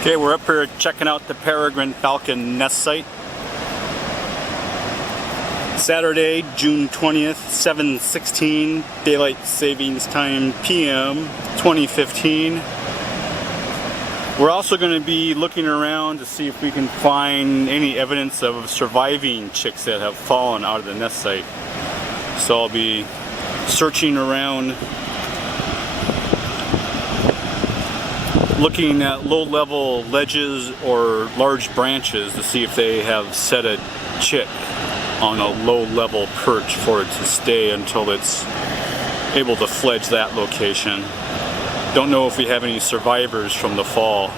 Okay, we're up here checking out the Peregrine Falcon nest site. Saturday, June 20th, 7:16, Daylight Savings Time PM 2015. We're also going to be looking around to see if we can find any evidence of surviving chicks that have fallen out of the nest site. So I'll be searching around, looking at low-level ledges or large branches to see if they have set a chick on a low-level perch for it to stay until it's able to fledge that location. Don't know if we have any survivors from the fall.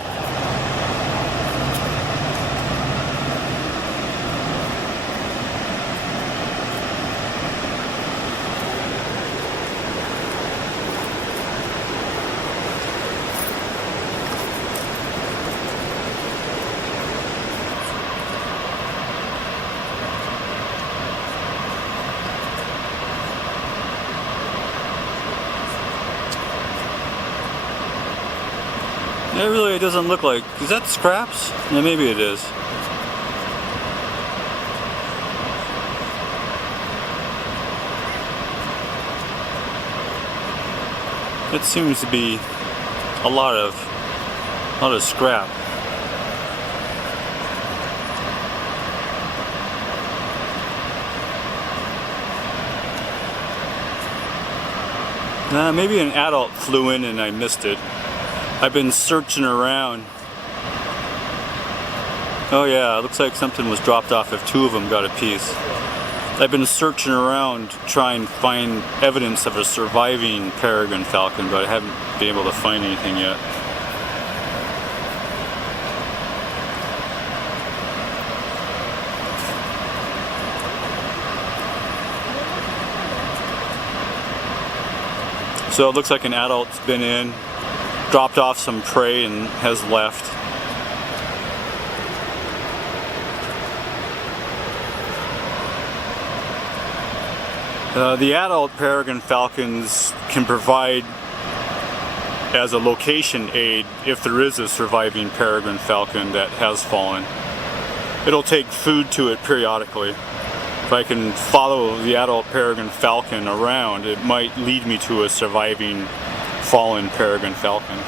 It really doesn't look like... Is that scraps? Yeah, maybe it is. It seems to be a lot of scrap. Maybe an adult flew in and I missed it. I've been searching around. Oh yeah, it looks like something was dropped off if two of them got a piece. I've been searching around to try and find evidence of a surviving peregrine falcon, but I haven't been able to find anything yet. So it looks like an adult's been in, dropped off some prey and has left. The adult peregrine falcons can provide as a location aid if there is a surviving peregrine falcon that has fallen. It'll take food to it periodically. If I can follow the adult peregrine falcon around, it might lead me to a surviving fallen peregrine falcon.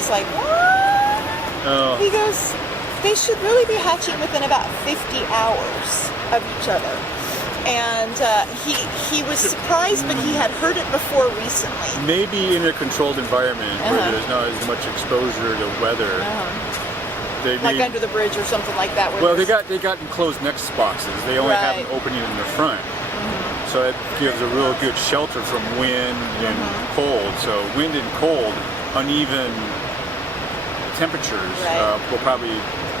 he's like, what? Oh. He goes, they should really be hatching within about 50 hours of each other. And he was surprised, but he had heard it before recently. Maybe in a controlled environment where there's not as much exposure to weather. Like under the bridge or something like that. Well, they got enclosed nest boxes. They only have an opening in the front, so it gives a real good shelter from wind and cold. So wind and cold, uneven temperatures will probably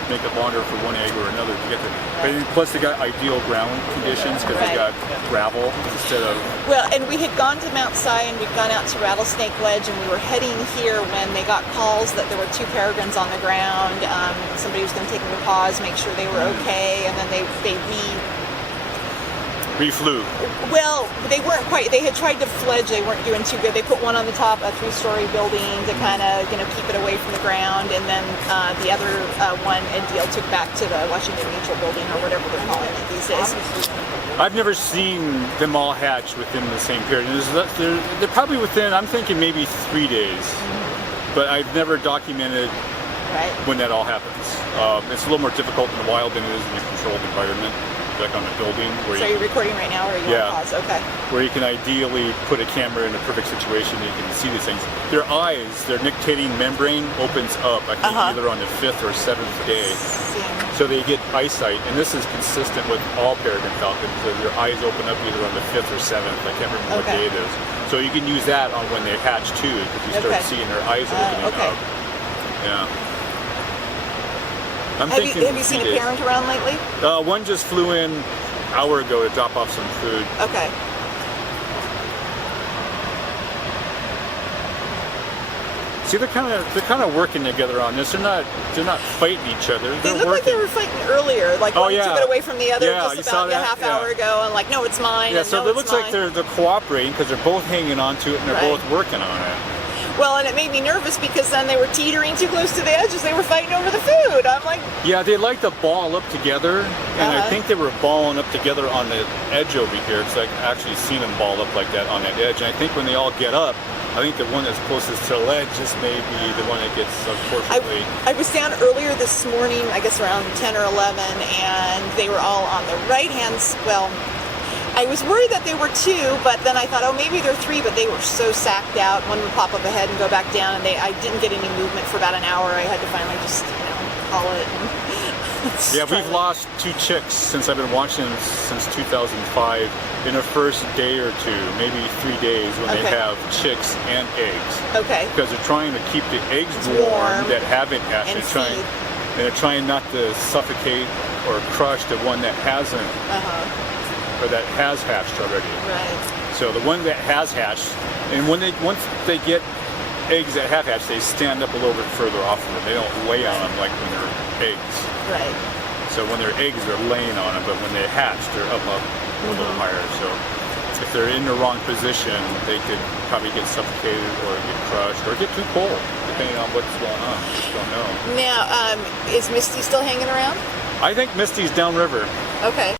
make it longer for one egg or another to get there. But plus they got ideal ground conditions because they got gravel instead of... Well, and we had gone to Mount Si and we'd gone out to Rattlesnake Ledge, and we were heading here when they got calls that there were 2 peregrines on the ground. Somebody was going to take them to pause, make sure they were okay, and then they reflew. Well, they weren't quite. They had tried to fledge. They weren't doing too good. They put one on the top, a 3-story building to kind of keep it away from the ground, and then the other one, Ed Deal took back to the Washington Mutual building or whatever they're calling it these days. I've never seen them all hatch within the same period. They're probably within, I'm thinking maybe 3 days, but I've never documented when that all happens. It's a little more difficult in the wild than it is in a controlled environment, like on a building. Where so you're recording right now, or are you on pause? Okay. Where you can ideally put a camera in a perfect situation and you can see these things. Their eyes, their nictitating membrane opens up, I think either on the 5th or 7th day. So they get eyesight, and this is consistent with all peregrine falcons. So their eyes open up either on the 5th or 7th. I can't remember what day it is. So you can use that on when they hatch too, because you start seeing their eyes opening up. Yeah. Have you seen a parent around lately? One just flew in an hour ago to drop off some food. Okay. See, they're kind of working together on this. They're not fighting each other. They look like they were fighting earlier. Like one took it away from the other just about a half hour ago, and like, no, it's mine. Yeah, so it looks like they're cooperating because they're both hanging on to it and they're both working on it. Well, and it made me nervous because then they were teetering too close to the edges. They were fighting over the food. I'm like... Yeah, they like to ball up together, and I think they were balling up together on the edge over here, because I've actually seen them ball up like that on that edge. And I think when they all get up, I think the one that's closest to the ledge just may be the one that gets, unfortunately... I was down earlier this morning, I guess around 10 or 11, and they were all on the right-hand... Well, I was worried that they were 2, but then I thought, oh, maybe they're 3, but they were so sacked out. One would pop up ahead and go back down, and I didn't get any movement for about an hour. I had to finally just, call it. Yeah, we've lost 2 chicks since I've been watching since 2005 in the first day or 2, maybe 3 days, when they have chicks and eggs. Okay. Because they're trying to keep the eggs warm that haven't hatched. They're trying not to suffocate or crush the one that hasn't. Or that has hatched already. Right. So the one that has hatched, and once they get eggs that have hatched, they stand up a little bit further off of them. They don't lay on them like when they're eggs. Right. So when they're eggs, they're laying on them, but when they hatch, they're up a little higher. So if they're in the wrong position, they could probably get suffocated or get crushed or get too cold, depending on what's going on. I just don't know. Now, is Misty still hanging around? I think Misty's downriver. Okay.